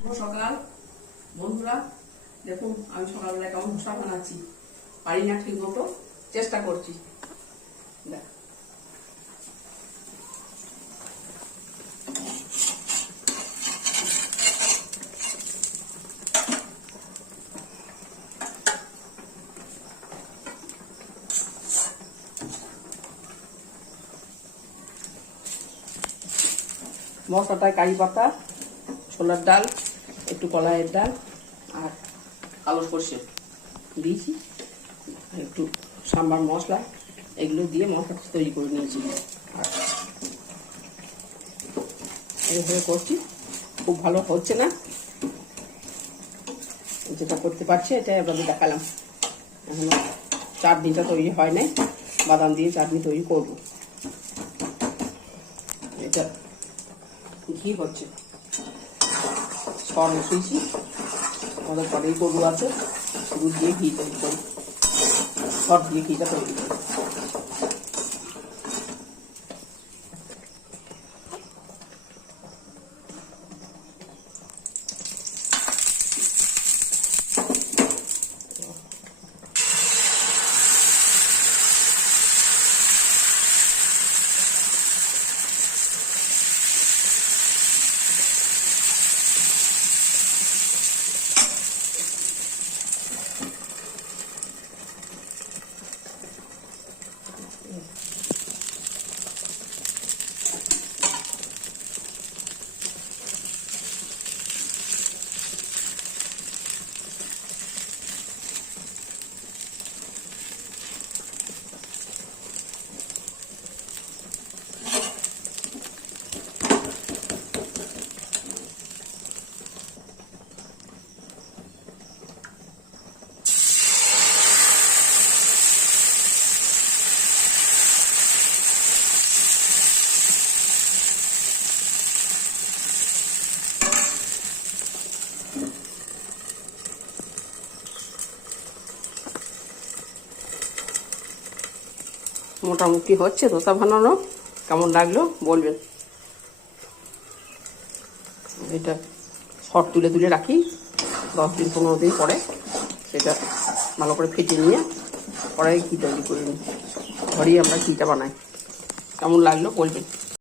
শুভ সকাল বন্ধুরা। দেখুন আমি সকালবেলা কেমন ধোসা বানাচ্ছি, পারি না ঠিক মতো, চেষ্টা করছি। দেখ মশলাটায় কারি পাতা, ছোলার ডাল, একটু কলাইয়ের ডাল আর কালো সর্ষে দিয়েছি, একটু সাম্বার মশলা, এগুলো দিয়ে মশলাটা তৈরি করে নিয়েছি। আর এইভাবে করছি, খুব ভালো হচ্ছে না, যেটা করতে পারছি এটাই আপনাদের দেখালাম। এখনো চাটনিটা তৈরি হয় নাই, বাদাম দিয়ে চাটনি তৈরি করব। এটা ঘি হচ্ছে, সর বসিয়েছি, আমাদের পরেই গরু আছে, দুধ দিয়ে ঘি তৈরি করি, সর দিয়ে ঘিটা তৈরি করি। মোটামুটি হচ্ছে ধোসা বানানো, কেমন লাগলো বলবেন। এটা সর তুলে তুলে রাখি, 10 দিন 15 দিন পরে সেটা ভালো করে ফেটে নিয়ে পরে ঘি তৈরি করে নিই। ঘরেই আমরা ঘিটা বানাই। কেমন লাগলো বলবেন।